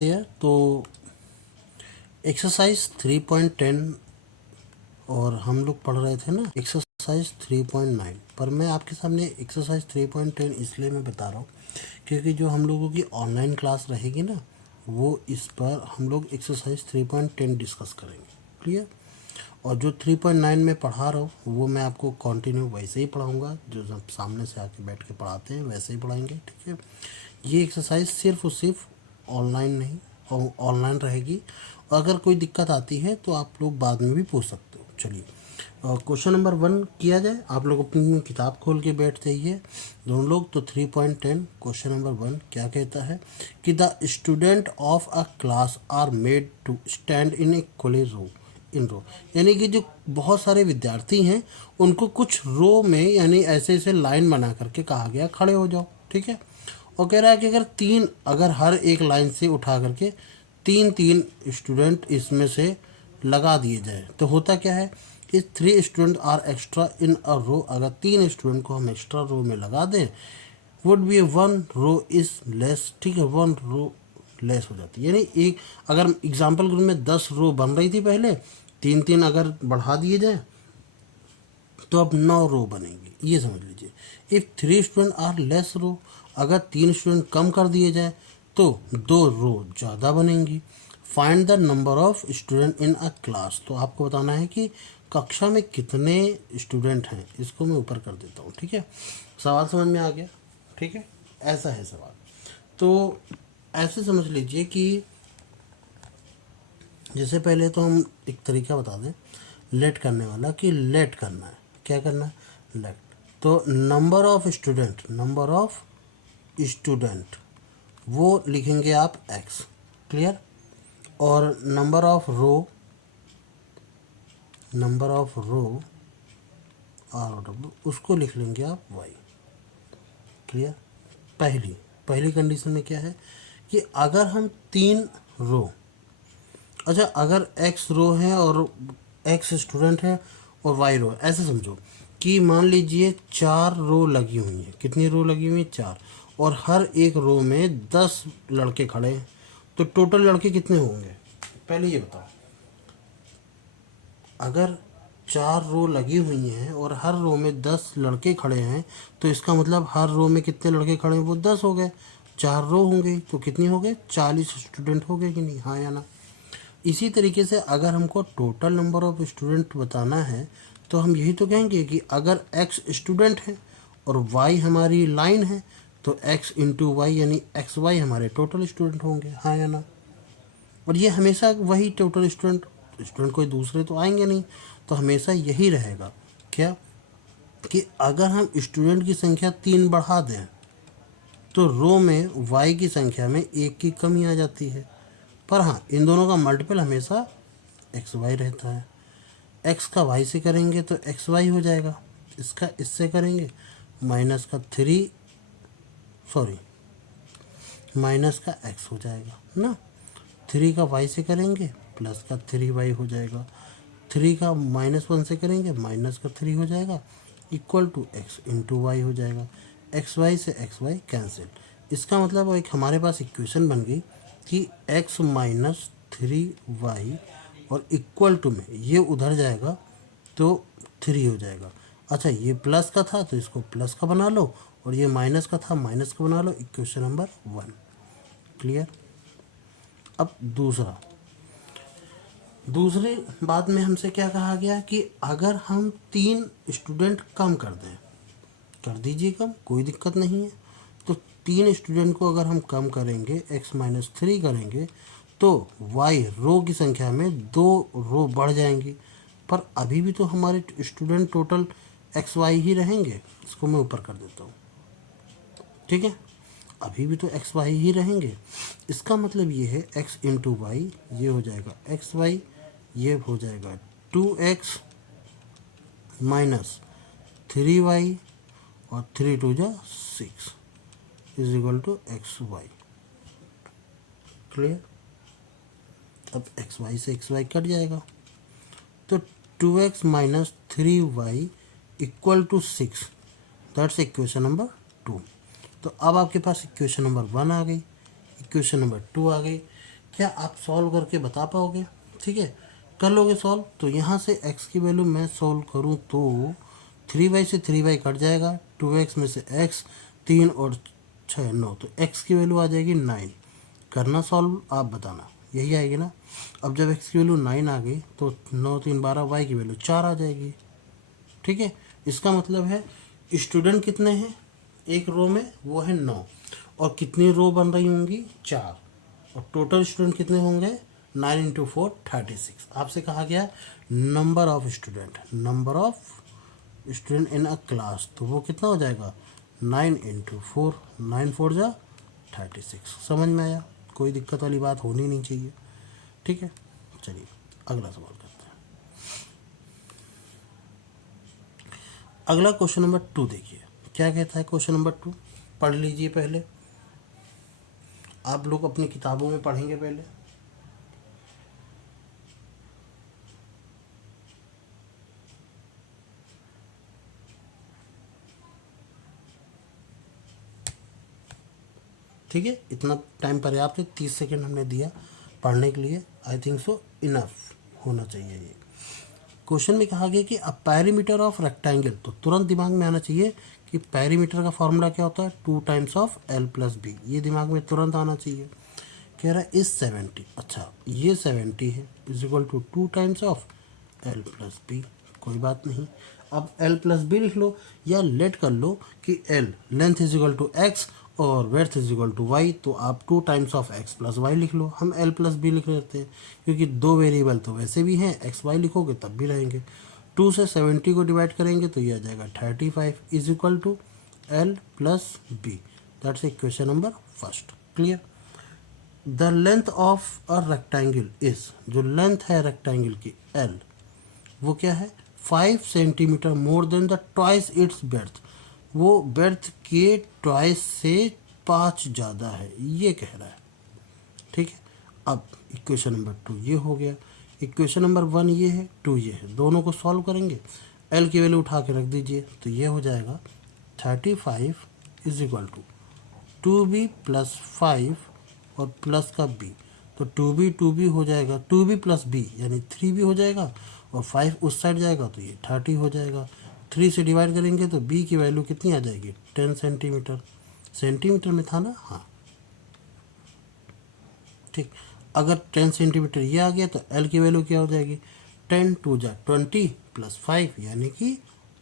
है तो एक्सरसाइज 3.10 और हम लोग पढ़ रहे थे ना एक्सरसाइज 3.9 पर मैं आपके सामने एक्सरसाइज 3.10 इसलिए मैं बता रहा हूँ क्योंकि जो हम लोगों की ऑनलाइन क्लास रहेगी ना वो इस पर हम लोग एक्सरसाइज 3.10 डिस्कस करेंगे। क्लियर। और जो 3.9 में पढ़ा रहा हूँ वो मैं आपको कंटिन्यू वैसे ही पढ़ाऊँगा, जो सब सामने से आके बैठ के पढ़ाते हैं वैसे ही पढ़ाएंगे। ठीक है। ये एक्सरसाइज सिर्फ और सिर्फ ऑनलाइन नहीं और ऑनलाइन रहेगी। अगर कोई दिक्कत आती है तो आप लोग बाद में भी पूछ सकते हो। चलिए क्वेश्चन नंबर 1 किया जाए। आप लोग अपनी किताब खोल के बैठ जाइए दोनों लोग। तो 3.10 क्वेश्चन नंबर 1 क्या कहता है कि the student of a class are made to stand in equally row in row, यानी कि जो बहुत सारे विद्यार्थी हैं उनको कुछ रो में यानी ऐसे ऐसे लाइन बना करके कहा गया खड़े हो जाओ। ठीक है। और कह रहा है कि अगर हर एक लाइन से उठा करके तीन तीन स्टूडेंट इसमें से लगा दिए जाए तो होता क्या है कि 3 स्टूडेंट आर एक्स्ट्रा इन अ रो। अगर 3 स्टूडेंट को हम एक्स्ट्रा रो में लगा दें would be 1 row is less. ठीक है, 1 रो लेस हो जाती है। यानी एक अगर एग्जाम्पल ग्रुप में 10 रो बन रही थी पहले, 3 3 अगर बढ़ा दिए जाए तो अब 9 रो बनेंगी। ये समझ लीजिए। इफ़ 3 स्टूडेंट आर लेस रो, अगर 3 स्टूडेंट कम कर दिए जाए तो 2 रो ज़्यादा बनेंगी। Find the number of student in a class, तो आपको बताना है कि कक्षा में कितने स्टूडेंट हैं। इसको मैं ऊपर कर देता हूँ। ठीक है, सवाल समझ में आ गया। ठीक है, ऐसा है सवाल। तो ऐसे समझ लीजिए कि जैसे पहले तो हम एक तरीका बता दें लेट करने वाला, कि लेट करना है। क्या करना है? लेट। तो नंबर ऑफ स्टूडेंट वो लिखेंगे आप एक्स। क्लियर। और नंबर ऑफ रो आर उसको लिख लेंगे आप वाई। क्लियर। पहली कंडीशन में क्या है कि अगर हम 3 रो, अच्छा अगर एक्स रो है और एक्स स्टूडेंट है और वाई रो, ऐसे समझो कि मान लीजिए 4 रो लगी हुई हैं। कितनी रो लगी हुई है? 4। और हर एक रो में 10 लड़के खड़े हैं तो टोटल लड़के कितने होंगे? पहले ये बताओ। अगर 4 रो लगी हुई हैं और हर रो में 10 लड़के खड़े हैं तो इसका मतलब हर रो में कितने लड़के खड़े हैं? वो 10 हो गए। 4 रो होंगे तो कितनी हो गए? 40 स्टूडेंट हो गए कि नहीं? हाँ या ना? इसी तरीके से अगर हमको टोटल नंबर ऑफ स्टूडेंट बताना है तो हम यही तो कहेंगे कि अगर एक्स स्टूडेंट है और वाई हमारी लाइन है तो एक्स इंटू वाई यानी एक्स वाई हमारे टोटल स्टूडेंट होंगे। हाँ या ना? और ये हमेशा वही टोटल स्टूडेंट कोई दूसरे तो आएंगे नहीं, तो हमेशा यही रहेगा। क्या कि अगर हम स्टूडेंट की संख्या 3 बढ़ा दें तो रो में वाई की संख्या में 1 की कमी आ जाती है। पर हाँ, इन दोनों का मल्टीपल हमेशा एक्स वाई रहता है। एक्स का वाई से करेंगे तो एक्स वाई हो जाएगा, इसका इससे करेंगे माइनस का 3 सॉरी माइनस का एक्स हो जाएगा ना। 3 का वाई से करेंगे प्लस का 3 वाई हो जाएगा। 3 का -1 से करेंगे माइनस का 3 हो जाएगा equal to X into Y हो जाएगा। एक्स वाई से एक्स वाई कैंसिल। इसका मतलब एक हमारे पास इक्वेशन बन गई कि एक्स माइनस 3 वाई और इक्वल टू में ये उधर जाएगा तो 3 हो जाएगा। अच्छा ये प्लस का था तो इसको प्लस का बना लो और ये माइनस का था माइनस का बना लो। Equation number 1। क्लियर। अब दूसरी बात में हमसे क्या कहा गया कि अगर हम 3 स्टूडेंट कम कर दें, कर दीजिए कम, कोई दिक्कत नहीं है। तो 3 स्टूडेंट को अगर हम कम करेंगे x-3 करेंगे तो y रो की संख्या में 2 रो बढ़ जाएंगी। पर अभी भी तो हमारे student total x why he रहेंगे। इसको मैं ऊपर कर देता हूँ। ठीक है, अभी भी तो एक्स वाई ही रहेंगे। इसका मतलब ये है एक्स इंटू वाई, ये हो जाएगा एक्स वाई, ये हो जाएगा 2x माइनस 3y और 3 2 जा 6 is equal to X Y. Clear. अब एक्स वाई से एक्स वाई कट जाएगा तो 2x minus 3y equal to 6। That's equation number 2। तो अब आपके पास इक्वेशन नंबर 1 आ गई, इक्वेशन नंबर 2 आ गई। क्या आप सॉल्व करके बता पाओगे? ठीक है, कर लोगे सॉल्व। तो यहाँ से x की वैल्यू मैं सॉल्व करूँ तो 3y से 3y कट जाएगा, 2x में से x, 3 और 6 9, तो x की वैल्यू आ जाएगी 9। करना सॉल्व, आप बताना, यही आएगी ना। अब जब x की वैल्यू 9 आ गई तो 9 3 12, y की वैल्यू 4 आ जाएगी। ठीक है, इसका मतलब है स्टूडेंट कितने हैं एक रो में, वो है 9, और कितनी रो बन रही होंगी 4, और टोटल स्टूडेंट कितने होंगे 9 इंटू 4 36। आपसे कहा गया number of student, number of student in a class, तो वो कितना हो जाएगा 9 इंटू 4, 9 4 जा 36। समझ में आया? कोई दिक्कत वाली बात होनी नहीं चाहिए। ठीक है, चलिए अगला सवाल करते हैं। अगला क्वेश्चन नंबर 2 देखिए क्या कहता है। क्वेश्चन नंबर 2 पढ़ लीजिए पहले, आप लोग अपनी किताबों में पढ़ेंगे पहले। ठीक है, इतना टाइम पर्याप्त है, 30 सेकेंड हमने दिया पढ़ने के लिए। आई थिंक सो इनफ होना चाहिए ये। क्वेश्चन में कहा गया कि अ पैरीमीटर ऑफ रेक्टेंगल, तो तुरंत दिमाग में आना चाहिए कि पैरीमीटर का फॉर्मूला क्या होता है 2 times of l plus B, ये दिमाग में तुरंत आना चाहिए। कह रहा है इस 70, अच्छा ये 70 है, is equal to 2 times of l plus B. कोई बात नहीं, अब l प्लस बी लिख लो, या लेट कर लो कि l length is equal to x और width is equal to y, तो आप 2 times of x plus Y लिख लो। हम l प्लस बी लिख लेते हैं क्योंकि दो वेरिएबल तो वैसे भी हैं, x y लिखोगे तब भी रहेंगे। 2 से 70 को डिवाइड करेंगे तो ये आ जाएगा 35 is equal to l plus B. That's equation number first. Clear? The length of a rectangle is, जो लेंथ है रेक्टेंगल की l, वो क्या है 5 centimetre more than the twice its breadth, वो बेर्थ के ट्वाइस से 5 ज़्यादा है, ये कह रहा है। ठीक है, अब इक्वेशन नंबर 2 ये हो गया, इक्वेशन नंबर 1 ये है, 2 ये है, दोनों को सॉल्व करेंगे। एल की वैल्यू उठा के रख दीजिए, तो ये हो जाएगा 35 is equal to 2b plus 5 और प्लस का b, तो 2b हो जाएगा, 2b प्लस b यानी 3b हो जाएगा, और 5 उस साइड जाएगा तो ये 30 हो जाएगा। 3 से डिवाइड करेंगे तो b की वैल्यू कितनी आ जाएगी 10 सेंटीमीटर। सेंटीमीटर में था ना, हाँ ठीक। अगर 10 सेंटीमीटर ये आ गया तो l की वैल्यू क्या हो जाएगी 10 2 जा 20 प्लस 5 यानी कि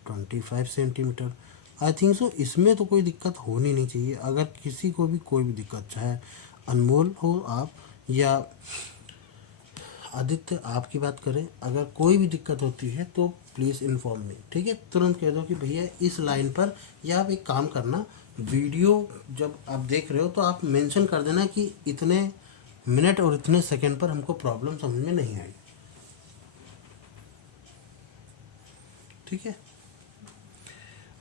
25 सेंटीमीटर। आई थिंक सो इसमें तो कोई दिक्कत होनी नहीं चाहिए। अगर किसी को भी कोई भी दिक्कत, चाहे अनमोल हो आप या आदित्य आपकी बात करें, अगर कोई भी दिक्कत होती है तो प्लीज़ इन्फॉर्म मी। ठीक है, तुरंत कह दो कि भैया इस लाइन पर, या आप एक काम करना, वीडियो जब आप देख रहे हो तो आप मेंशन कर देना कि इतने मिनट और इतने सेकंड पर हमको प्रॉब्लम समझ में नहीं आई। ठीक है,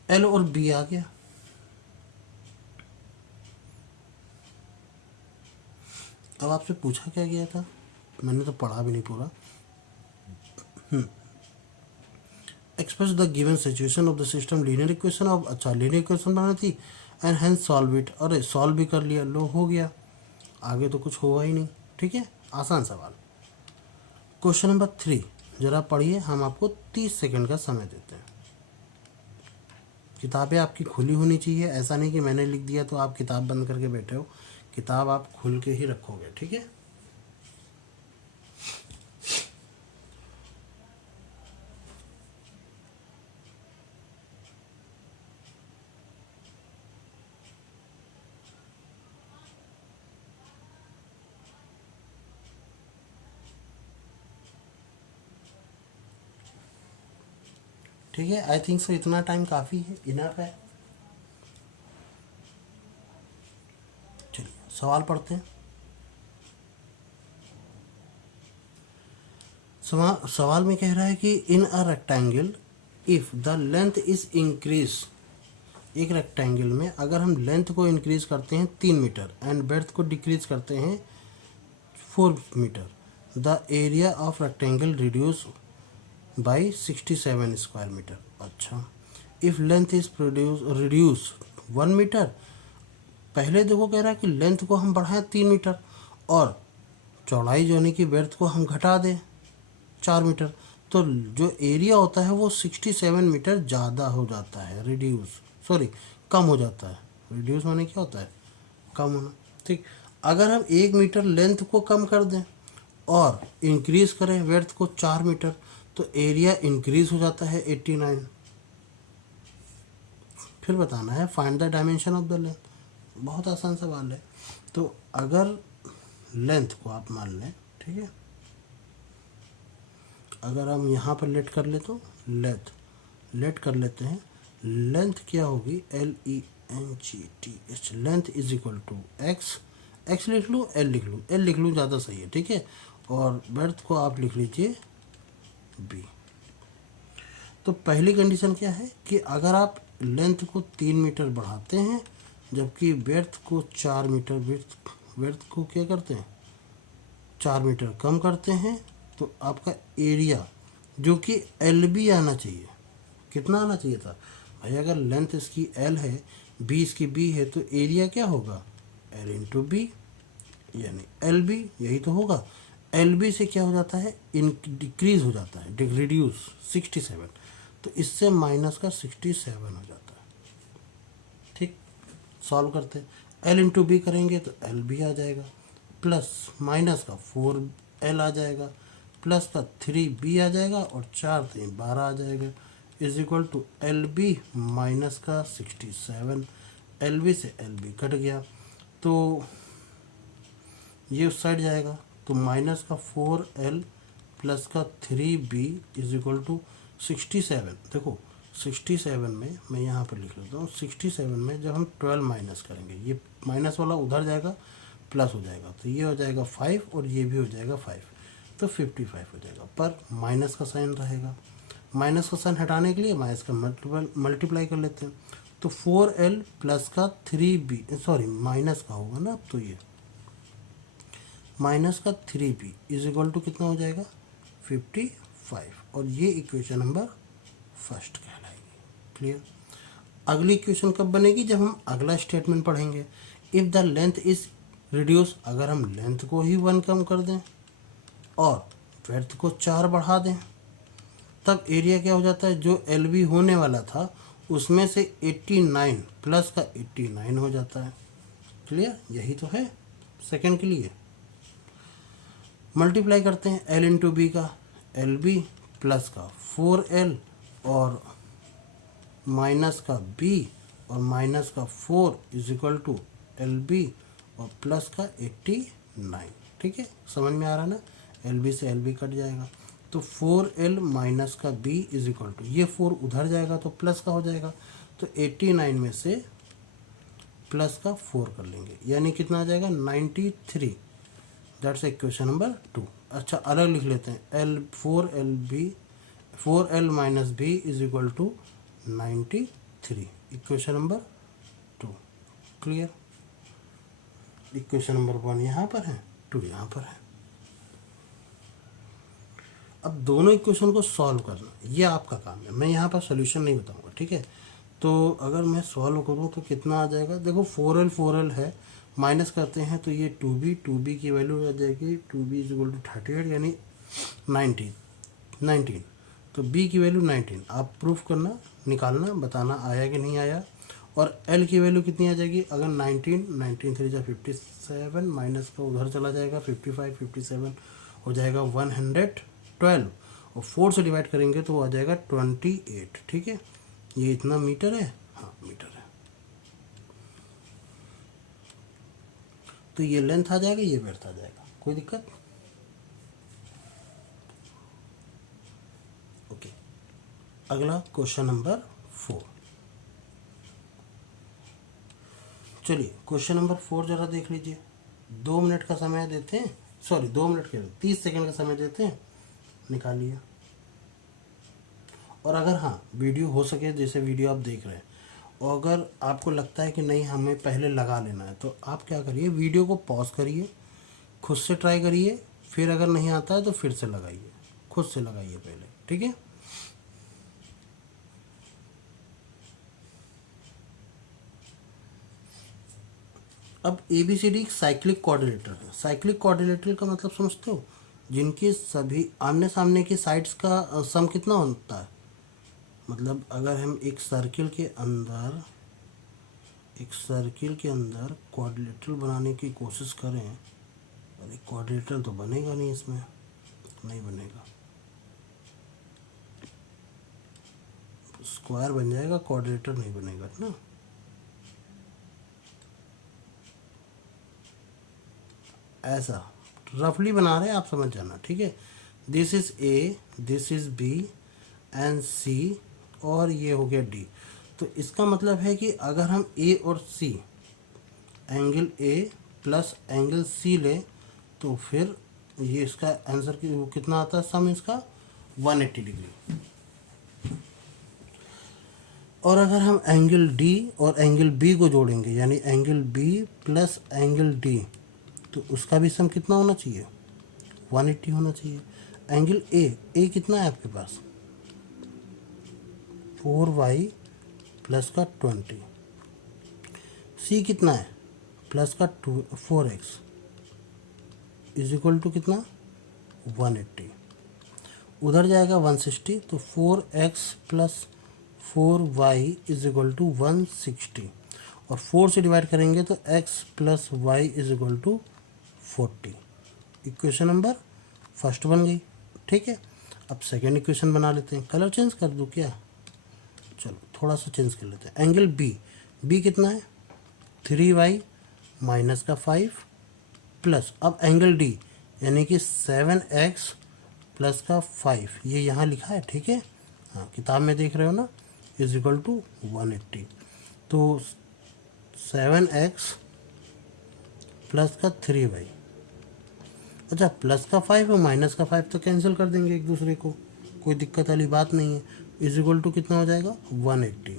एल और बी आ गया। अब आपसे पूछा क्या गया था, मैंने तो पढ़ा भी नहीं पूरा। Express the given situation of the system linear equation of, अच्छा लीनियर इक्वेशन बनानी थी, एंड हेंस सॉल्व इट। अरे सॉल्व भी कर लिया, लो हो गया, आगे तो कुछ हुआ ही नहीं। ठीक है, आसान सवाल। क्वेश्चन नंबर 3 जरा पढ़िए, हम आपको 30 सेकंड का समय देते हैं। किताबें आपकी खुली होनी चाहिए, ऐसा नहीं कि मैंने लिख दिया तो आप किताब बंद करके बैठे हो, किताब आप खुल के ही रखोगे। ठीक है, ठीक है, आई थिंक सो इतना टाइम काफ़ी है, इनफ है। चलिए सवाल पढ़ते हैं। सवाल में कह रहा है कि in a rectangle if the length is increase, एक रेक्टेंगल में अगर हम लेंथ को इंक्रीज करते हैं 3 मीटर एंड ब्रेड्थ को डिक्रीज करते हैं 4 metre, the area of rectangle reduce by 67 square metre. अच्छा, if length is reduce 1 metre, पहले देखो कह रहा है कि लेंथ को हम बढ़ाएं 3 मीटर और चौड़ाई जो यानी कि ब्रेड्थ को हम घटा दें 4 मीटर, तो जो एरिया होता है वो 67 मीटर ज़्यादा हो जाता है, कम हो जाता है। रिड्यूस माने क्या होता है? कम होना। ठीक, अगर हम 1 मीटर लेंथ को कम कर दें और इंक्रीज करें ब्रेड्थ को 4 मीटर, तो एरिया इंक्रीज हो जाता है 89। फिर बताना है find the dimension of the length. बहुत आसान सवाल है। तो अगर लेंथ को आप मान लें, ठीक है, अगर हम यहाँ पर लेट कर ले तो लेट कर लेते हैं, लेंथ क्या होगी? LENGTH, length is equal to X लिख लूँ, एल लिख लूँ ज़्यादा सही है, ठीक है। और ब्रेड्थ को आप लिख लीजिए बी। तो पहली कंडीशन क्या है कि अगर आप लेंथ को 3 मीटर बढ़ाते हैं जबकि ब्रेड्थ को 4 मीटर, ब्रेड्थ को क्या करते हैं 4 मीटर कम करते हैं, तो आपका एरिया जो कि LB आना चाहिए, कितना आना चाहिए था भाई? अगर लेंथ इसकी L है, B इसकी B है, तो एरिया क्या होगा? L इंटू बी, यानी LB, यही तो होगा। LB से क्या हो जाता है? डिक्रीज हो जाता है, रिड्यूस 67, तो इससे माइनस का 67 हो जाता है। ठीक, सॉल्व करते हैं। L इंटू बी करेंगे तो LB आ जाएगा, प्लस माइनस का 4L आ जाएगा, प्लस का 3B आ जाएगा, और 4 3 12 आ जाएगा, is equal to LB minus का 67। LB से LB कट गया तो ये उस साइड जाएगा, तो माइनस का 4L प्लस का 3B इज इक्वल टू 67। देखो 67 में मैं यहाँ पर लिख लेता हूँ, 67 में जब हम 12 माइनस करेंगे, ये माइनस वाला उधर जाएगा, प्लस हो जाएगा, तो ये हो जाएगा 5 और ये भी हो जाएगा 5, तो 55 हो जाएगा। पर माइनस का साइन रहेगा, माइनस का साइन हटाने के लिए माइनस का मल्टीप्लाई कर लेते हैं, तो 4L प्लस का 3B, सॉरी माइनस का होगा ना, अब तो ये माइनस का 3B इज इक्वल टू कितना हो जाएगा? 55, और ये इक्वेशन नंबर फर्स्ट कहलाएगी। क्लियर? अगली इक्वेशन कब बनेगी? जब हम अगला स्टेटमेंट पढ़ेंगे। If the length is reduce, अगर हम लेंथ को ही 1 कम कर दें और ब्रेड्थ को 4 बढ़ा दें, तब एरिया क्या हो जाता है? जो LB होने वाला था उसमें से 89 प्लस का 89 हो जाता है। क्लियर? यही तो है सेकंड के लिए। मल्टीप्लाई करते हैं L इंटू बी का, LB प्लस का 4L और माइनस का B और माइनस का 4 इज इक्वल टू LB और प्लस का 89। ठीक है, समझ में आ रहा ना? LB से LB कट जाएगा, तो 4L माइनस का B इज इक्वल टू, ये 4 उधर जाएगा तो प्लस का हो जाएगा, तो 89 में से प्लस का 4 कर लेंगे, यानी कितना आ जाएगा? 93। That's equation number 2। अच्छा, अलग लिख लेते हैं, 4L minus B is equal to 93, equation number 2। Clear? Equation number 1 यहाँ पर है, 2 यहाँ पर है। अब दोनों इक्वेशन को सॉल्व करना ये आपका काम है, मैं यहाँ पर सोल्यूशन नहीं बताऊँगा। ठीक है, तो अगर मैं सॉल्व करूँ तो कितना आ जाएगा? देखो 4L है, माइनस करते हैं तो ये 2B की वैल्यू आ जाएगी, 2B इज इक्वल टू 38, यानी 19, तो B की वैल्यू 19। आप प्रूफ करना, निकालना, बताना आया कि नहीं आया। और L की वैल्यू कितनी आ जाएगी? अगर 19 3 जा 57, माइनस का उधर चला जाएगा 55, 57 हो जाएगा 112, और 4 से डिवाइड करेंगे तो आ जाएगा 28। ठीक है, ये इतना मीटर है, हाँ मीटर है, तो ये लेंथ आ जाएगा, ये ब्रेड्थ आ जाएगा, कोई दिक्कत? ओके, अगला क्वेश्चन नंबर 4। चलिए क्वेश्चन नंबर 4 जरा देख लीजिए। 2 मिनट का समय देते हैं, सॉरी 2 मिनट के 30 सेकंड का समय देते हैं, निकालिए। और अगर हाँ वीडियो हो सके, जैसे वीडियो आप देख रहे हैं, और अगर आपको लगता है कि नहीं हमें पहले लगा लेना है, तो आप क्या करिए, वीडियो को पॉज करिए, खुद से ट्राई करिए, फिर अगर नहीं आता है तो फिर से लगाइए, खुद से लगाइए पहले। ठीक है, अब ABCD एक साइक्लिक कोऑर्डिनेटर है। साइक्लिक कोऑर्डिनेटर का मतलब समझते हो, जिनकी सभी आमने सामने की साइड्स का सम कितना होता है। मतलब अगर हम एक सर्किल के अंदर क्वाड्रिलेटरल बनाने की कोशिश करें, अरे क्वाड्रिलेटरल तो बनेगा नहीं, इसमें नहीं बनेगा, स्क्वायर बन जाएगा, क्वाड्रिलेटरल नहीं बनेगा ना। ऐसा रफली बना रहे हैं, आप समझ जाना, ठीक है। This is A, this is B and C, और ये हो गया डी। तो इसका मतलब है कि अगर हम ए और C, angle A plus angle C ले, तो फिर ये इसका आंसर कितना आता है, सम इसका 180 डिग्री। और अगर हम एंगल डी और एंगल बी को जोड़ेंगे, यानी angle B plus angle D, तो उसका भी सम कितना होना चाहिए, 180 होना चाहिए। एंगल ए कितना है आपके पास, 4y प्लस का 20, सी कितना है, प्लस का 4x इज इक्वल टू कितना, 180। उधर जाएगा 160, तो 4x plus 4y is equal to 160, और 4 से डिवाइड करेंगे तो x plus Y is equal to 40। Equation number first बन गई, ठीक है। अब सेकेंड इक्वेशन बना लेते हैं। कलर चेंज कर दूँ क्या, चलो थोड़ा सा चेंज कर लेते हैं। एंगल बी कितना है, 3y माइनस का 5 प्लस, अब एंगल डी यानी कि 7x प्लस का 5, ये यहाँ लिखा है, ठीक है, हाँ किताब में देख रहे हो ना, इज इक्वल टू 180। तो 7x प्लस का 3y, अच्छा प्लस का 5 और माइनस का 5 तो कैंसिल कर देंगे एक दूसरे को, कोई दिक्कत वाली बात नहीं है। इज इक्वल टू कितना हो जाएगा, 180।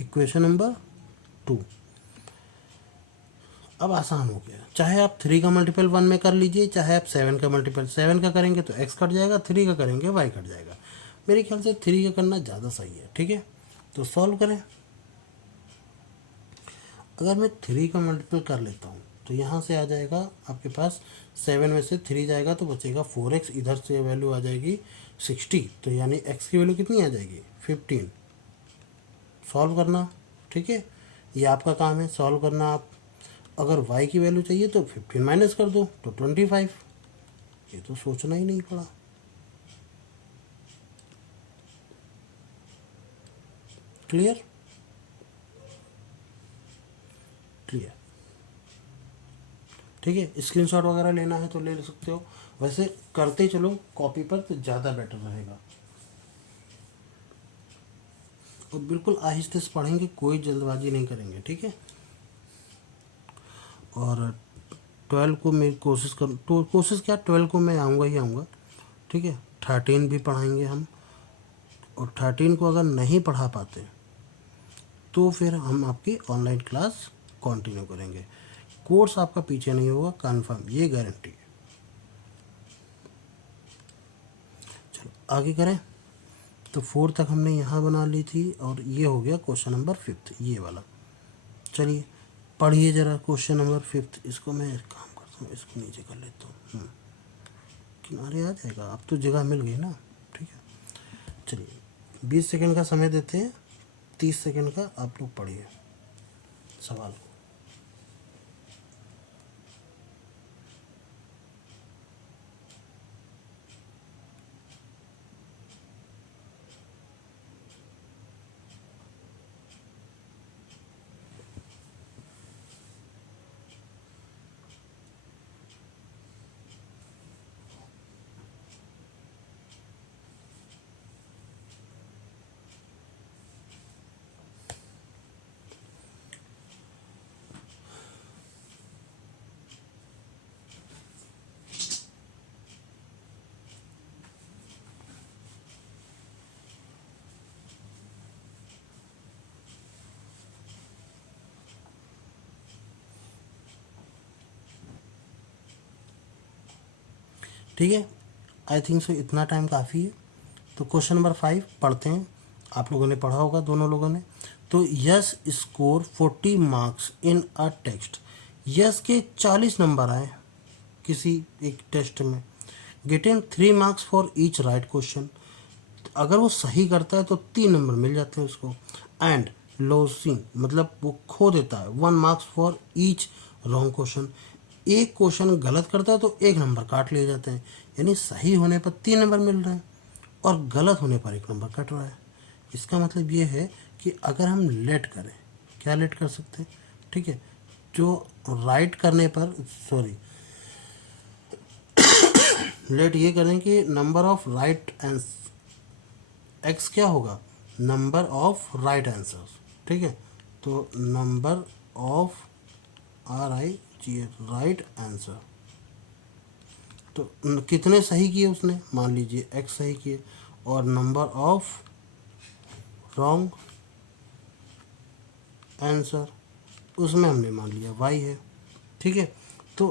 Equation number 2। अब आसान हो गया, चाहे आप 3 का मल्टीपल 1 में कर लीजिए, चाहे आप 7 का मल्टीपल 7 का करेंगे तो x कट जाएगा, 3 का करेंगे y कट जाएगा। मेरे ख्याल से 3 का करना ज़्यादा सही है, ठीक है। तो सॉल्व करें। अगर मैं 3 का मल्टीपल कर लेता हूँ तो यहाँ से आ जाएगा आपके पास, 7 में से 3 जाएगा तो बचेगा 4x, इधर से वैल्यू आ जाएगी 60, तो यानी x की वैल्यू कितनी आ जाएगी, 15। सॉल्व करना, ठीक है, ये आपका काम है सॉल्व करना। आप अगर y की वैल्यू चाहिए तो 15 माइनस कर दो तो 25, ये तो सोचना ही नहीं पड़ा। क्लियर, क्लियर, ठीक है। स्क्रीनशॉट वगैरह लेना है तो ले सकते हो, वैसे करते चलो कॉपी पर तो ज़्यादा बेटर रहेगा, और बिल्कुल आहिस्ते से पढ़ेंगे, कोई जल्दबाजी नहीं करेंगे, ठीक है। और 12 को मैं कोशिश कर, तो कोशिश क्या, 12 को मैं आऊँगा ही आऊँगा, ठीक है। 13 भी पढ़ाएंगे हम, और 13 को अगर नहीं पढ़ा पाते तो फिर हम आपकी ऑनलाइन क्लास कंटिन्यू करेंगे। कोर्स आपका पीछे नहीं होगा, कंफर्म, ये गारंटी है। चलो आगे करें। तो 4 तक हमने यहाँ बना ली थी, और ये हो गया क्वेश्चन नंबर 5, ये वाला। चलिए पढ़िए ज़रा क्वेश्चन नंबर 5। इसको मैं एक काम करता हूँ, इसको नीचे कर लेता हूँ, किनारे आ जाएगा, अब तो जगह मिल गई ना, ठीक है। चलिए 20 सेकंड का समय देते हैं, 30 सेकंड का आप लोग पढ़िए सवाल। ठीक है, आई थिंक सो इतना टाइम काफ़ी है। तो क्वेश्चन नंबर 5 पढ़ते हैं, आप लोगों ने पढ़ा होगा दोनों लोगों ने। तो yes score 40 marks in a text, yes के 40 नंबर आए किसी एक टेस्ट में, getting 3 marks for each right question, अगर वो सही करता है तो 3 नंबर मिल जाते हैं उसको। एंड लॉसिंग मतलब वो खो देता है 1 marks for each wrong question, एक क्वेश्चन गलत करता है तो 1 नंबर काट लिए जाते हैं, यानी सही होने पर 3 नंबर मिल रहे हैं और गलत होने पर 1 नंबर कट रहा है। इसका मतलब ये है कि अगर हम लेट करें, क्या लेट कर सकते हैं, ठीक है, जो राइट करने पर सॉरी लेट ये करें कि नंबर ऑफ राइट एक्स क्या होगा, नंबर ऑफ राइट आंसर्स, ठीक है, तो number of RIGH right answer, तो कितने सही किए उसने, मान लीजिए x सही किए, और नंबर ऑफ रॉन्ग आंसर उसमें हमने मान लिया y है, ठीक है। तो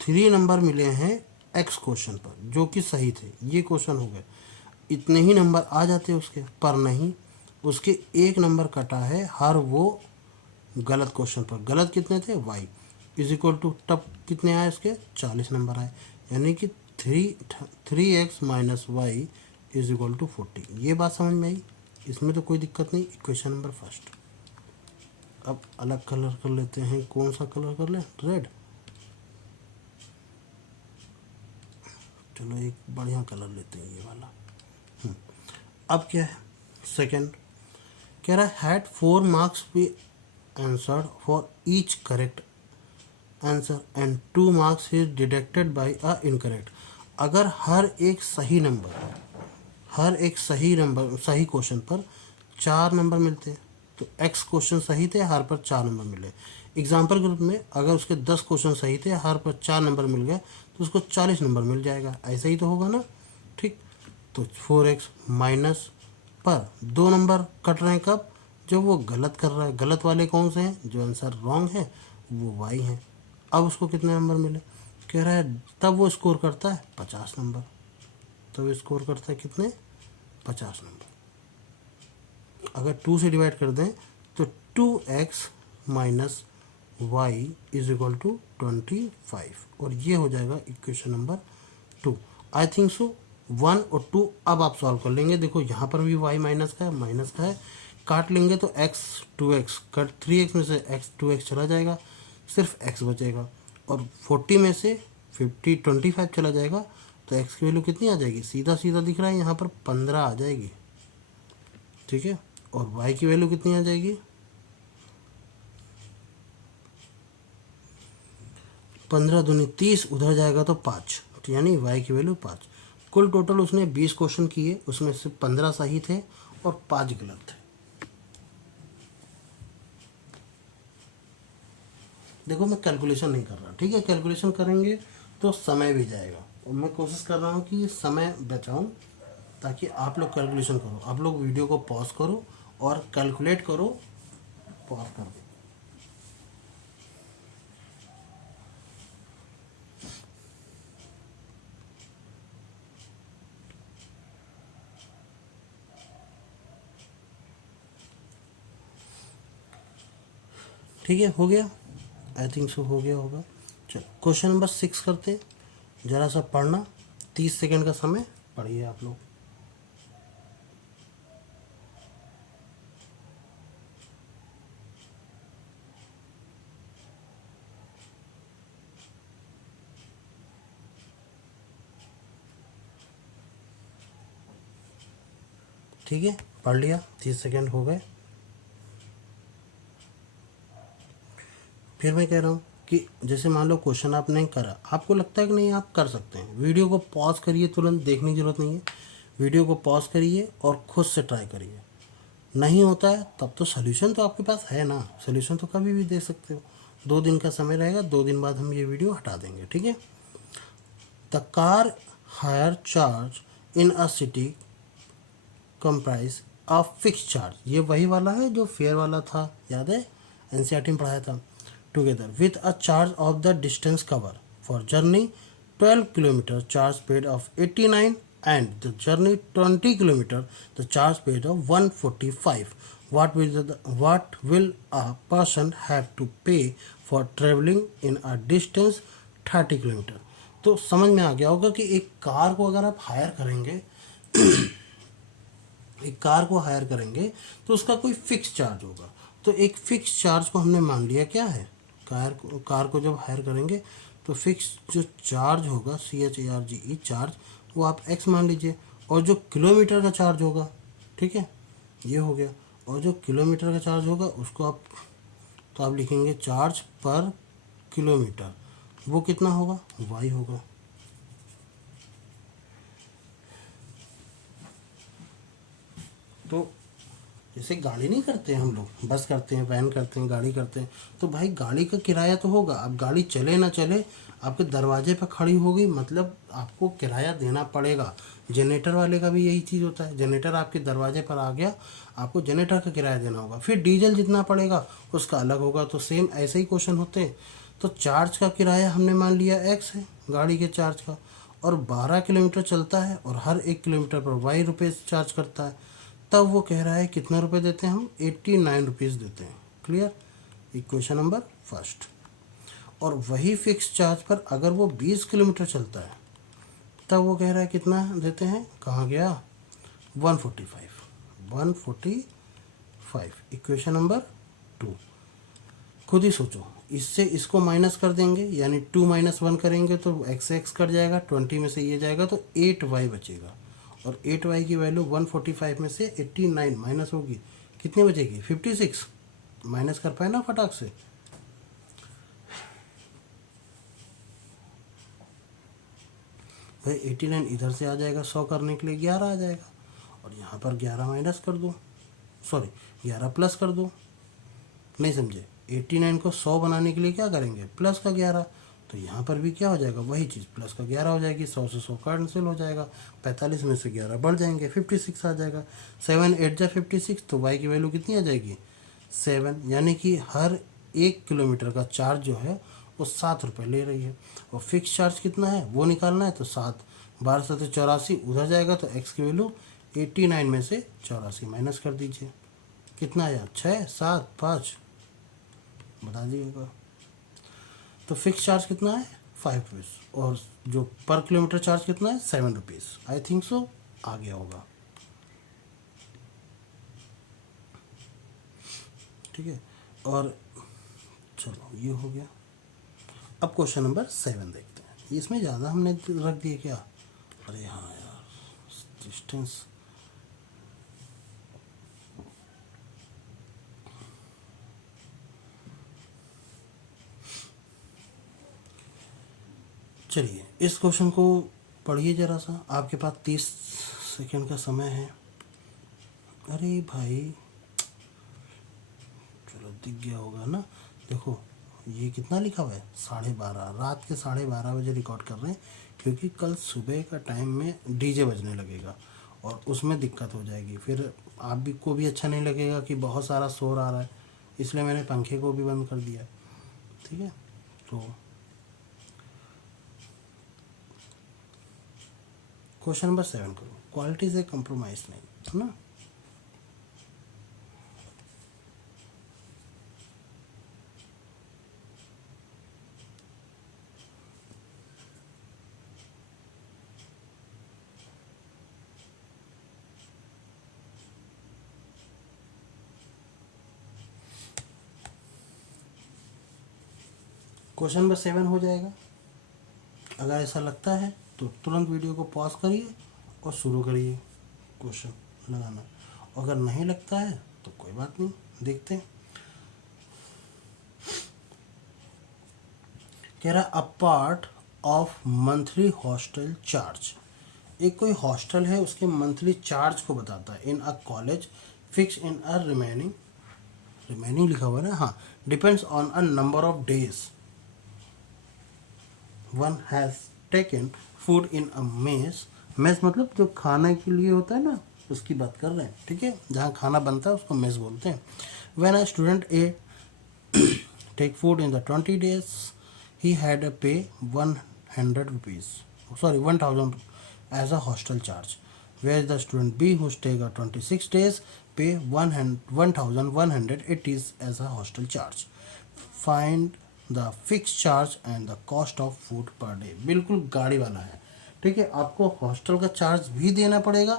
3 नंबर मिले हैं x क्वेश्चन पर जो कि सही थे, ये क्वेश्चन हो गए, इतने ही नंबर आ जाते उसके, पर नहीं, उसके 1 नंबर कटा है हर वो गलत क्वेश्चन पर। गलत कितने थे, y इज इक्वल टू, तब कितने आए इसके 40 नंबर आए, यानी कि 3x minus Y is equal to 40। ये बात समझ में आई, इसमें तो कोई दिक्कत नहीं। Equation number first. अब अलग कलर कर लेते हैं, कौन सा कलर कर ले, रेड, चलो एक बढ़िया कलर लेते हैं, ये वाला। अब क्या है, सेकंड कह रहा है had 4 marks be answered for each correct answer and 2 marks is deducted by a incorrect. अगर हर एक सही सही क्वेश्चन पर 4 नंबर मिलते, तो x क्वेश्चन सही थे, हर पर 4 नंबर मिले। एग्जाम्पल के रूप में अगर उसके 10 क्वेश्चन सही थे, हर पर 4 नंबर मिल गए, तो उसको 40 नंबर मिल जाएगा। ऐसा ही तो होगा ना, ठीक। तो 4x माइनस पर 2 नंबर कट रहे हैं, कब, जब वो गलत कर रहा है। गलत वाले कौन से हैं, जो आंसर रॉन्ग है वो y है। अब उसको कितने नंबर मिले, कह रहा है तब वो स्कोर करता है 50 नंबर, तो स्कोर करता है कितने, 50 नंबर। अगर 2 से डिवाइड कर दें तो 2x minus Y is equal to 25, और ये हो जाएगा equation number 2। I think so 1 और 2 अब आप सॉल्व कर लेंगे। देखो यहाँ पर भी y माइनस का है, काट लेंगे तो x 2x कट, 3x में से x 2x चला जाएगा, सिर्फ x बचेगा, और 40 में से 25 चला जाएगा, तो x की वैल्यू कितनी आ जाएगी, सीधा सीधा दिख रहा है यहाँ पर 15 आ जाएगी, ठीक है। और y की वैल्यू कितनी आ जाएगी, 15 दूनी 30, उधर जाएगा तो 5, यानी y की वैल्यू 5। कुल टोटल उसने 20 क्वेश्चन किए, उसमें से 15 सही थे और 5 गलत थे। देखो मैं कैलकुलेशन नहीं कर रहा, ठीक है, कैलकुलेशन करेंगे तो समय भी जाएगा, और मैं कोशिश कर रहा हूँ कि समय बचाऊँ ताकि आप लोग कैलकुलेशन करो। आप लोग वीडियो को पॉज करो और कैलकुलेट करो, पॉज कर दो। ठीक है, हो गया, आई थिंक सो हो गया होगा। चलो क्वेश्चन नंबर 6 करते, ज़रा सा पढ़ना, 30 सेकंड का समय, पढ़िए आप लोग। ठीक है, पढ़ लिया, 30 सेकंड हो गए। फिर मैं कह रहा हूँ कि जैसे मान लो क्वेश्चन आप नहीं करा, आपको लगता है कि नहीं आप कर सकते हैं, वीडियो को पॉज करिए, तुरंत देखने की ज़रूरत नहीं है, वीडियो को पॉज करिए और खुद से ट्राई करिए। नहीं होता है तब तो सोल्यूशन तो आपके पास है ना, सोल्यूशन तो कभी भी दे सकते हो। 2 दिन का समय रहेगा, 2 दिन बाद हम ये वीडियो हटा देंगे, ठीक है। The car hire charge in a city comprise of fix charge, ये वही वाला है जो फेयर वाला था, याद है, एनसीईआरटी में पढ़ाया था। Together with a charge of the distance cover for journey 12 kilometre, charge paid of 89, and the journey 20 kilometer, the charge paid of 145. what will a person have to pay for traveling in a distance 30 kilometre. तो समझ में आ गया होगा कि एक car को अगर आप हायर करेंगे एक कार को हायर करेंगे तो उसका कोई फिक्स चार्ज होगा। तो एक फिक्स चार्ज को हमने मान लिया क्या है, कार को जब हायर करेंगे तो फिक्स जो चार्ज होगा CHARGE चार्ज, वो आप x मान लीजिए, और जो किलोमीटर का चार्ज होगा, ठीक है, ये हो गया, और जो किलोमीटर का चार्ज होगा उसको आप लिखेंगे चार्ज पर किलोमीटर, वो कितना होगा, y होगा। तो जैसे गाड़ी नहीं करते हैं हम लोग, बस करते हैं, वैन करते हैं, गाड़ी करते हैं, तो भाई गाड़ी का किराया तो होगा। अब गाड़ी चले ना चले, आपके दरवाजे पर खड़ी होगी मतलब आपको किराया देना पड़ेगा। जनरेटर वाले का भी यही चीज़ होता है, जनरेटर आपके दरवाजे पर आ गया, आपको जनरेटर का किराया देना होगा, फिर डीजल जितना पड़ेगा उसका अलग होगा। तो सेम ऐसे ही क्वेश्चन होते हैं। तो चार्ज का किराया हमने मान लिया x है गाड़ी के चार्ज का, और 12 किलोमीटर चलता है और हर 1 किलोमीटर पर y रुपये चार्ज करता है। तब वो कह रहा है कितना रुपए देते हैं हम, 89 रुपीज़ देते हैं। Clear, equation number first. और वही फिक्स चार्ज पर अगर वो 20 किलोमीटर चलता है तब वो कह रहा है कितना देते हैं, कहाँ गया, 145। Equation number 2। खुद ही सोचो, इससे इसको माइनस कर देंगे, यानी 2 - 1 करेंगे तो x कट जाएगा, 20 में से ये जाएगा तो 8y बचेगा, और 8y की वैल्यू 145 में से 89 माइनस होगी, कितनी बचेगी, 56। माइनस कर पाए ना फटाक से। भाई 89 इधर से आ जाएगा, 100 करने के लिए 11 आ जाएगा, और यहाँ पर 11 माइनस कर दो, सॉरी 11 प्लस कर दो। नहीं समझे, 89 को 100 बनाने के लिए क्या करेंगे, प्लस का 11। तो यहाँ पर भी क्या हो जाएगा, वही चीज़, प्लस का 11 हो जाएगी, 100 से 100 कैंसिल हो जाएगा, 45 में से 11 बढ़ जाएंगे, 56 आ जाएगा। 7 8 जा 56, तो y की वैल्यू कितनी आ जाएगी, 7। यानी कि हर 1 किलोमीटर का चार्ज जो है वो 7 रुपये ले रही है, और फिक्स चार्ज कितना है वो निकालना है। तो 7 12 7 84 उधर जाएगा, तो x की वैल्यू 89 में से 84 माइनस कर दीजिए, कितना आया, 6 7 5 बता दीजिएगा। तो फिक्स चार्ज कितना है, 5 रुपीज़, और जो पर किलोमीटर चार्ज कितना है, 7 रुपीज़। आई थिंक सो आ गया होगा, ठीक है। और चलो ये हो गया। अब क्वेश्चन नंबर 7 देखते हैं। इसमें ज़्यादा हमने रख दिए क्या, अरे हाँ यार, डिस्टेंस, चलिए इस क्वेश्चन को पढ़िए ज़रा सा, आपके पास 30 सेकंड का समय है। अरे भाई चलो दिख गया होगा ना, देखो ये कितना लिखा हुआ है, 12:30, रात के 12:30 बजे रिकॉर्ड कर रहे हैं, क्योंकि कल सुबह का टाइम में डीजे बजने लगेगा और उसमें दिक्कत हो जाएगी, फिर आप भी को भी अच्छा नहीं लगेगा कि बहुत सारा शोर आ रहा है, इसलिए मैंने पंखे को भी बंद कर दिया, ठीक है। तो क्वेश्चन नंबर 7 करो, क्वालिटी से कंप्रोमाइज़ नहीं, है ना। क्वेश्चन नंबर 7 हो जाएगा। अगर ऐसा लगता है तो तुरंत वीडियो को पॉज करिए और शुरू करिए क्वेश्चन लगाना, अगर नहीं लगता है तो कोई बात नहीं, देखते हैं। कह रहा a part of monthly hostel charge, एक कोई हॉस्टल है उसके मंथली चार्ज को बताता है, in a college fix in a remaining लिखा हुआ है ना, हाँ, depends on a number of days one has taken food in a mess. Mess मतलब जो खाने के लिए होता है ना, उसकी बात कर रहे हैं, ठीक है, जहाँ खाना बनता है उसको मेस बोलते हैं। When a student a take food in the 20 days he had to pay 100 rupees, sorry 1000 as a hostel charge, whereas the student B who stayed 26 days पे 1100 it is as a hostel charge. Find the fixed charge and the cost of food per day. बिल्कुल गाड़ी वाला है, ठीक है। आपको hostel का charge भी देना पड़ेगा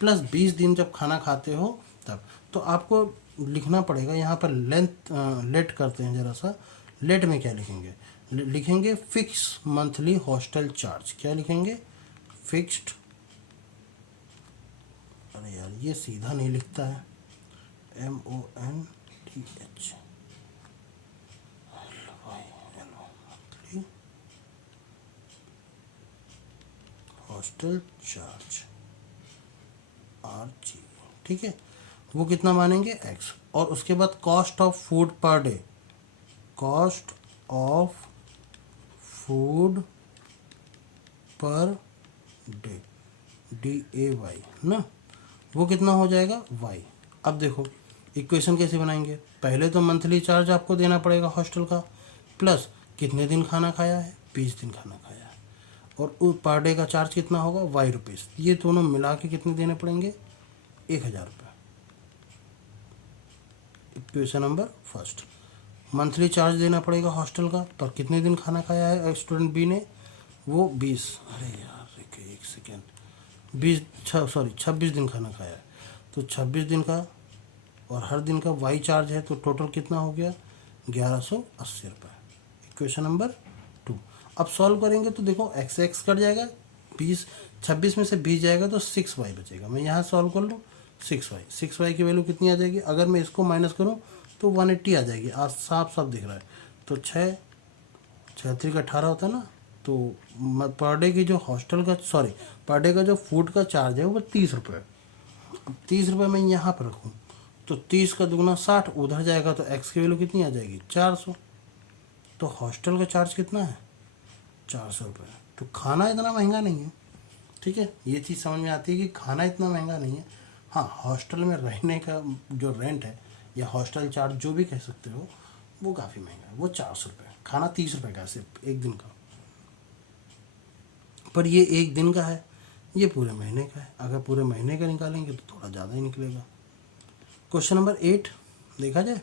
प्लस 20 दिन जब खाना खाते हो तब। तो आपको लिखना पड़ेगा यहाँ पर लेट करते हैं जरा सा। लेट में क्या लिखेंगे? लिखेंगे फिक्स मंथली हॉस्टल चार्ज। क्या लिखेंगे? फिक्स्ड। अरे यार ये सीधा नहीं लिखता है, MONTH monthly hostel charge RG, ठीक है। वो कितना मानेंगे? X। और उसके बाद cost of food per day, cost of food per day DAY ना, वो कितना हो जाएगा? Y। अब देखो इक्वेशन कैसे बनाएंगे? पहले तो मंथली चार्ज आपको देना पड़ेगा हॉस्टल का, प्लस कितने दिन खाना खाया है? 20 दिन खाना खाया है। और पर डे का चार्ज कितना होगा? Y rupees. ये दोनों मिला के कितने देने पड़ेंगे? 1000 रुपये। Equation number first. Monthly charge देना पड़ेगा हॉस्टल का, पर कितने दिन खाना खाया है स्टूडेंट बी ने? वो 20। अरे यार एक सेकेंड, 26 दिन खाना खाया है, तो 26 दिन का और हर दिन का वाई चार्ज है, तो टोटल कितना हो गया? 1180 रुपये। Equation number 2। अब सॉल्व करेंगे तो देखो x कट जाएगा, 26 में से 20 जाएगा तो 6y बचेगा। मैं यहाँ सॉल्व कर लूँ, 6y की वैल्यू कितनी आ जाएगी? अगर मैं इसको माइनस करूँ तो 180 आ जाएगी। आज साफ साफ दिख रहा है। तो 6 का 18 होता है ना, तो पर डे की जो हॉस्टल का पर डे का जो फूड का चार्ज है वो 30 रुपये। अब 30 रुपये मैं यहाँ पर रखूँ तो 30 का दुगना 60 उधर जाएगा, तो x की वैल्यू कितनी आ जाएगी? 400। तो हॉस्टल का चार्ज कितना है? 400 रुपये। तो खाना इतना महंगा नहीं है, ठीक है। ये चीज़ समझ में आती है कि खाना इतना महंगा नहीं है। हाँ, हॉस्टल में रहने का जो रेंट है या हॉस्टल चार्ज जो भी कह सकते हो, वो काफ़ी महंगा है। वो 400 रुपये। खाना 30 रुपये का सिर्फ एक दिन का, पर ये एक दिन का है, ये पूरे महीने का है। अगर पूरे महीने का निकालेंगे तो थोड़ा ज़्यादा ही निकलेगा। क्वेश्चन नंबर 8 देखा जाए।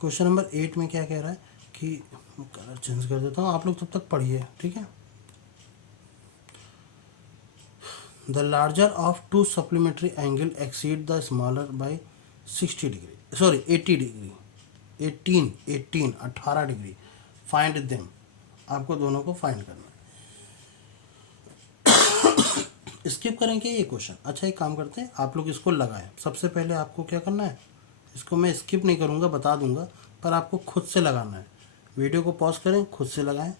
क्वेश्चन नंबर 8 में क्या कह रहा है कि कलर चेंज कर देता हूँ, आप लोग तब तक पढ़िए, ठीक है। The larger of to supplementary angle exceed the smaller by 60 degree, sorry 80 degree, 18 degree. Find them. आपको दोनों को फाइंड करना है। स्किप करेंगे ये क्वेश्चन। अच्छा एक काम करते हैं, आप लोग इसको लगाएं। सबसे पहले आपको क्या करना है, इसको मैं स्किप नहीं करूँगा, बता दूंगा, पर आपको खुद से लगाना है। वीडियो को पॉज करें, खुद से लगाएं।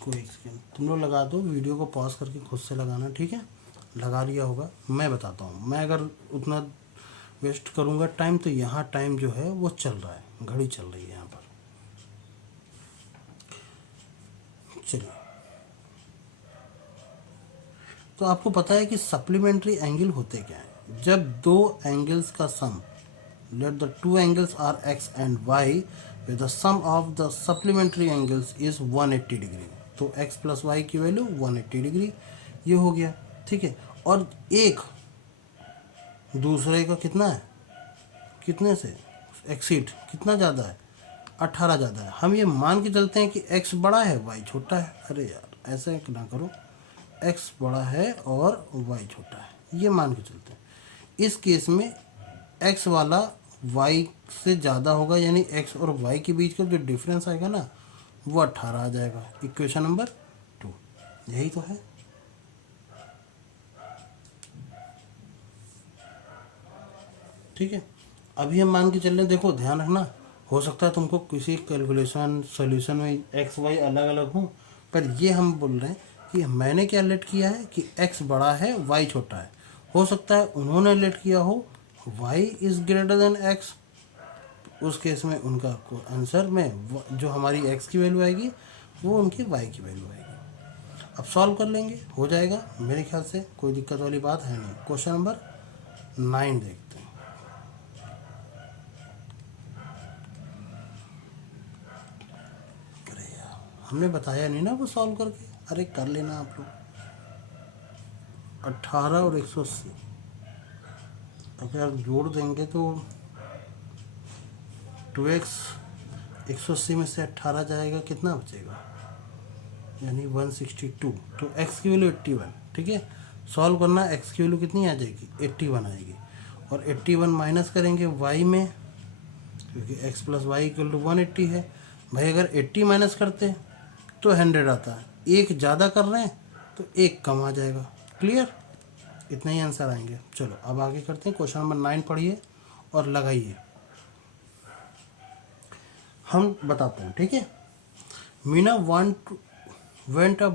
कोई सेकेंड, तुम लोग लगा दो, वीडियो को पॉज करके खुद से लगाना, ठीक है। लगा लिया होगा, मैं बताता हूँ। मैं अगर उतना वेस्ट करूँगा टाइम, तो यहाँ टाइम जो है वो चल रहा है, घड़ी चल रही है यहाँ पर। चलिए, तो आपको पता है कि सप्लीमेंट्री एंगल होते क्या है? जब दो एंगल्स का sum, let the two angles are X and Y, with the sum of the supplementary angles is 180 degree. तो x प्लस वाई की वैल्यू 180 डिग्री, ये हो गया, ठीक है। और एक दूसरे का कितना है, कितने से एक्सीड, कितना ज़्यादा है? 18 ज़्यादा है। हम ये मान के चलते हैं कि x बड़ा है y छोटा है। अरे यार ऐसा ना करो, x बड़ा है और y छोटा है, ये मान के चलते हैं। इस केस में x वाला y से ज़्यादा होगा, यानी x और y के बीच का जो डिफरेंस आएगा ना, वो 18 आ जाएगा। इक्वेशन नंबर 2 यही तो है। ठीक है, अभी हम मान के चल रहे हैं। देखो ध्यान रखना, हो सकता है तुमको किसी कैलकुलेशन सॉल्यूशन में एक्स वाई अलग अलग हो, पर ये हम बोल रहे हैं कि मैंने क्या लेट किया है कि एक्स बड़ा है वाई छोटा है। हो सकता है उन्होंने लेट किया हो Y is greater than X, उस केस में उनका आंसर में जो हमारी एक्स की वैल्यू आएगी वो उनकी वाई की वैल्यू आएगी। अब सॉल्व कर लेंगे, हो जाएगा मेरे ख्याल से, कोई दिक्कत वाली बात है नहीं। क्वेश्चन नंबर 9 देखते हैं। हमने बताया नहीं ना वो सॉल्व करके, अरे कर लेना आप लोग। 18 और 180 अगर जोड़ देंगे तो 2x, 180 में से 18 जाएगा, कितना बचेगा, यानी 162। तो x की वैल्यू 81, ठीक है। सॉल्व करना, x की वैल्यू कितनी आ जाएगी, 81 आएगी। और 81 माइनस करेंगे y में, क्योंकि x plus Y equal to 180 है। भाई अगर 80 माइनस करते तो 100 आता है, एक ज़्यादा कर रहे हैं तो एक कम आ जाएगा। क्लियर, इतना ही आंसर आएंगे। चलो अब आगे करते हैं, क्वेश्चन नंबर 9 पढ़िए और लगाइए, हम बताते हैं, ठीक है। Meena went a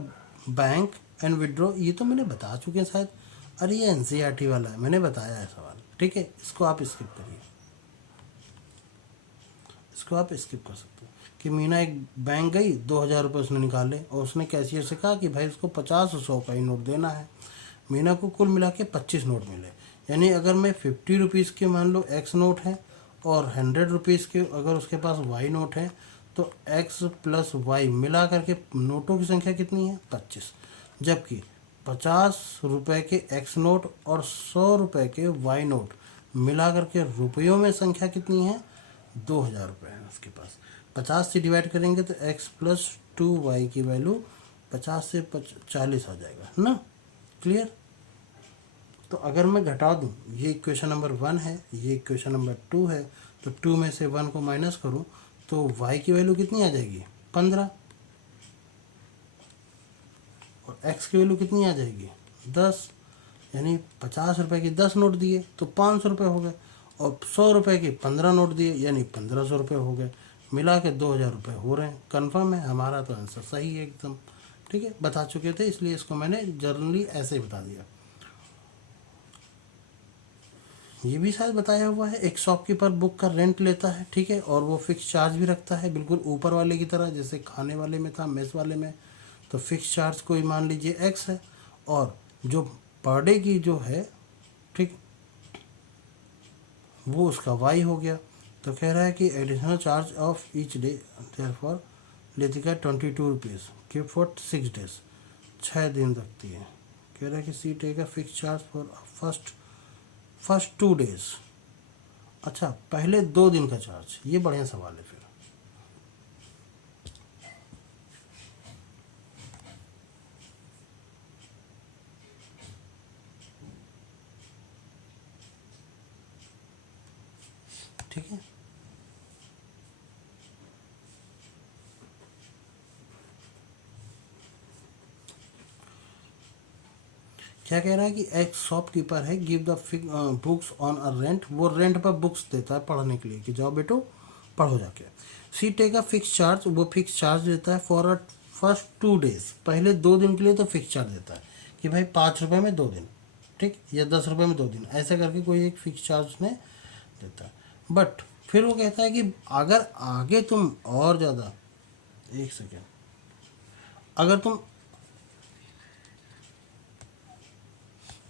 bank and withdraw, ये तो मैंने बता चुके हैं शायद। अरे ये एनसीईआरटी वाला है, मैंने बताया है सवाल, ठीक है। इसको आप स्किप करिए, इसको आप स्किप कर सकते हो। कि मीना एक बैंक गई, 2000 रुपये उसने निकाले और उसने कैशियर से कहा कि भाई उसको 50 और 100 का ही नोट देना है। मीना को कुल मिला के 25 नोट मिले। यानी अगर मैं 50 रुपीज़ के मान लो एक्स नोट है और 100 रुपीज़ के अगर उसके पास वाई नोट है, तो एक्स प्लस वाई मिला करके नोटों की संख्या कितनी है, 25। जबकि 50 रुपये के एक्स नोट और 100 रुपये के वाई नोट मिला करके रुपयों में संख्या कितनी है, 2000 रुपये है उसके पास। 50 से डिवाइड करेंगे तो x प्लस 2y की वैल्यू 50 से 40 आ जाएगा, है ना। क्लियर। तो अगर मैं घटा दूं, ये इक्वेशन नंबर 1 है, ये इक्वेशन नंबर 2 है, तो 2 में से 1 को माइनस करूं तो y की वैल्यू कितनी आ जाएगी, 15। और x की वैल्यू कितनी आ जाएगी, 10। यानी 50 रुपये के 10 नोट दिए तो 500 रुपये हो गए, और 100 रुपये के 15 नोट दिए यानी 1500 रुपये हो गए। मिला के 2000 रुपये हो रहे हैं। कन्फर्म है, हमारा तो आंसर सही है एकदम, ठीक है। बता चुके थे इसलिए इसको मैंने जर्नली ऐसे ही बता दिया। ये भी शायद बताया हुआ है, एक शॉपकीपर बुक का रेंट लेता है, ठीक है, और वो फिक्स चार्ज भी रखता है, बिल्कुल ऊपर वाले की तरह, जैसे खाने वाले में था, मेस वाले में। तो फिक्स चार्ज कोई मान लीजिए x है, और जो पर डे की जो है, ठीक, वो उसका y हो गया। तो कह रहा है कि additional charge of each day therefore Latika 22 rupees keep for 6 days, 6 दिन रखती है। कह रहा है कि she take a fix charge for first 2 days. अच्छा, पहले 2 दिन का चार्ज, ये बढ़िया सवाल है फिर। ठीक है, क्या कह रहा है कि एक शॉपकीपर है, give the books on a rent, वो रेंट पर बुक्स देता है पढ़ने के लिए कि जाओ बेटो पढ़ो जाके। सी टेक अ फिक्स चार्ज, वो फिक्स चार्ज देता है फॉर अ फर्स्ट 2 डेज, पहले 2 दिन के लिए तो फिक्स चार्ज देता है कि भाई 5 रुपये में 2 दिन, ठीक, या 10 रुपये में 2 दिन, ऐसा करके कोई एक फिक्स चार्ज उसने देता है। बट फिर वो कहता है कि अगर आगे तुम और ज़्यादा, एक सेकेंड, अगर तुम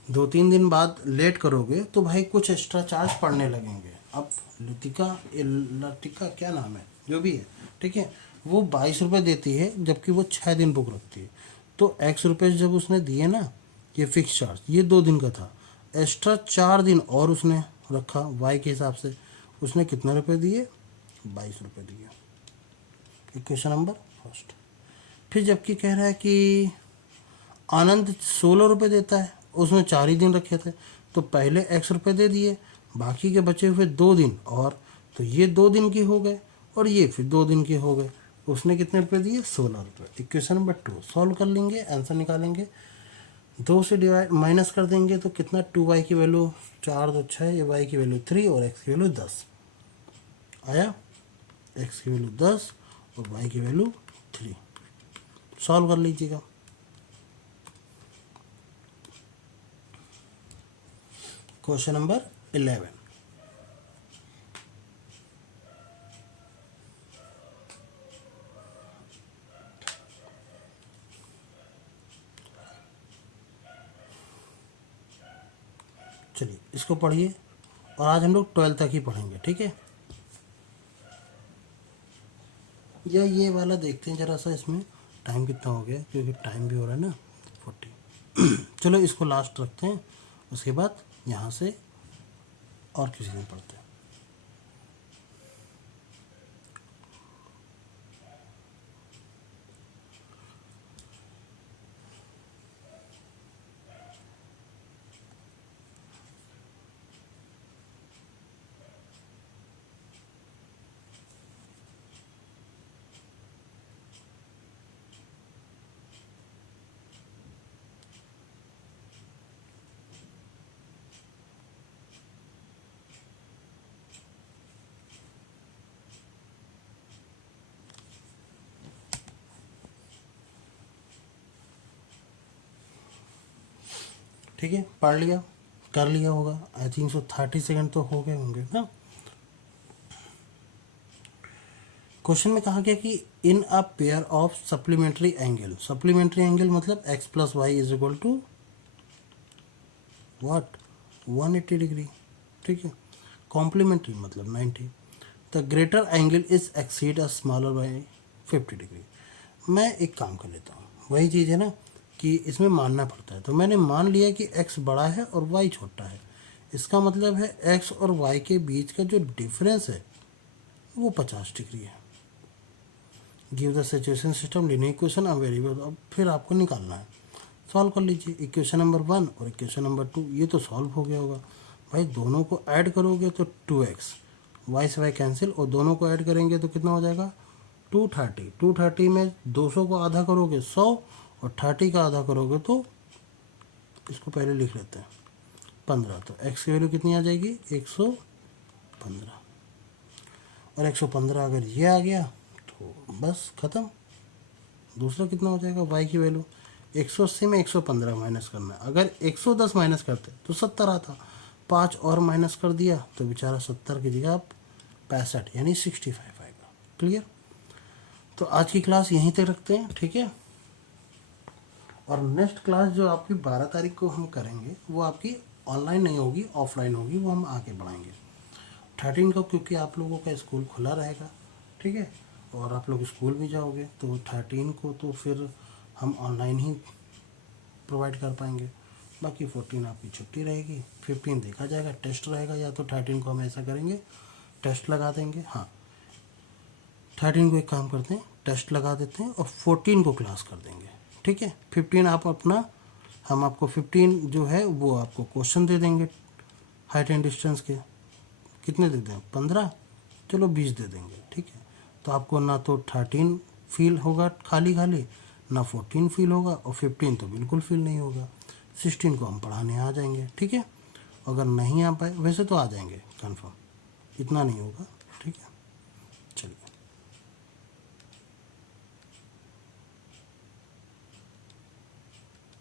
2-3 दिन बाद लेट करोगे तो भाई कुछ एक्स्ट्रा चार्ज पड़ने लगेंगे। अब लतिका क्या नाम है, जो भी है, ठीक है, वो 22 रुपये देती है, जबकि वो 6 दिन बुक रखती है। तो x रुपये जब उसने दिए ना, ये फिक्स चार्ज, ये 2 दिन का था, एक्स्ट्रा 4 दिन और उसने रखा y के हिसाब से, उसने कितने रुपये दिए, 22 रुपये दिए। Equation number first. फिर जबकि कह रहा है कि आनंद 16 रुपये देता है, उसने 4 ही दिन रखे थे, तो पहले x रुपये दे दिए, बाकी के बचे हुए 2 दिन और, तो ये 2 दिन के हो गए और ये फिर 2 दिन के हो गए। उसने कितने रुपये दिए, 16 रुपये। इक्वेशन नंबर 2 सॉल्व कर लेंगे, आंसर निकालेंगे। 2 से डिवाइड माइनस कर देंगे तो कितना, 2y की वैल्यू 4 2 6, ये y की वैल्यू 3 और x की वैल्यू 10 आया। x की वैल्यू 10 और y की वैल्यू 3। सॉल्व कर लीजिएगा। Question number 11। चलिए इसको पढ़िए, और आज हम लोग 12 तक ही पढ़ेंगे, ठीक है। या ये वाला देखते हैं जरा सा, इसमें टाइम कितना हो गया, क्योंकि टाइम भी हो रहा है ना 40। चलो इसको लास्ट रखते हैं, उसके बाद यहाँ से और किसी में पढ़ते हैं। ठीक है, पढ़ लिया, कर लिया होगा आई थिंक सो। 30 सेकंड तो हो गए होंगे ना। क्वेश्चन में कहा गया कि in a pair of supplementary angle, supplementary angle मतलब x plus Y is equal to what 180 degree. ठीक है, कॉम्प्लीमेंट्री मतलब 90। The greater angle is exceed a smaller by 50 degree. मैं एक काम कर लेता हूँ, वही चीज़ है ना कि इसमें मानना पड़ता है। तो मैंने मान लिया कि x बड़ा है और y छोटा है, इसका मतलब है x और y के बीच का जो डिफरेंस है वो 50 डिग्री है। Give the situation system linear equation अब वेरिएबल, अब फिर आपको निकालना है। सॉल्व कर लीजिए इक्वेशन नंबर 1 और इक्वेशन नंबर 2, ये तो सॉल्व हो गया होगा भाई। दोनों को ऐड करोगे तो 2x, y से y कैंसिल, और दोनों को ऐड करेंगे तो कितना हो जाएगा 230। 230 में 200 को आधा करोगे 100, और 30 का आधा करोगे तो इसको पहले लिख लेते हैं 15। तो x की वैल्यू कितनी आ जाएगी 115, और 115 अगर ये आ गया तो बस ख़त्म। दूसरा कितना हो जाएगा y की वैल्यू 180 में 115 माइनस करना है। अगर 110 माइनस करते तो 70 आता, 5 और माइनस कर दिया तो बेचारा 70 की जगह आप 65 यानी 65 आएगा। क्लियर। तो आज की क्लास यहीं तक रखते हैं, ठीक है। और नेक्स्ट क्लास जो आपकी 12 तारीख को हम करेंगे वो आपकी ऑनलाइन नहीं होगी, ऑफलाइन होगी, वो हम आके बढ़ाएंगे 13 को, क्योंकि आप लोगों का स्कूल खुला रहेगा, ठीक है, और आप लोग स्कूल भी जाओगे तो 13 को तो फिर हम ऑनलाइन ही प्रोवाइड कर पाएंगे। बाकी 14 आपकी छुट्टी रहेगी, 15 देखा जाएगा, टेस्ट रहेगा, या तो 13 को हम ऐसा करेंगे टेस्ट लगा देंगे। हाँ, 13 को एक काम करते हैं टेस्ट लगा देते हैं और 14 को क्लास कर देंगे, ठीक है। 15 आप अपना, हम आपको 15 जो है वो आपको क्वेश्चन दे देंगे हाइट एंड डिस्टेंस के। कितने दे दें 15, चलो 20 दे देंगे, ठीक है। तो आपको ना तो 13 फील होगा खाली खाली, ना 14 फील होगा, और 15 तो बिल्कुल फील नहीं होगा। 16 को हम पढ़ाने आ जाएंगे, ठीक है। अगर नहीं आ पाए, वैसे तो आ जाएंगे कन्फर्म, इतना नहीं होगा, ठीक है।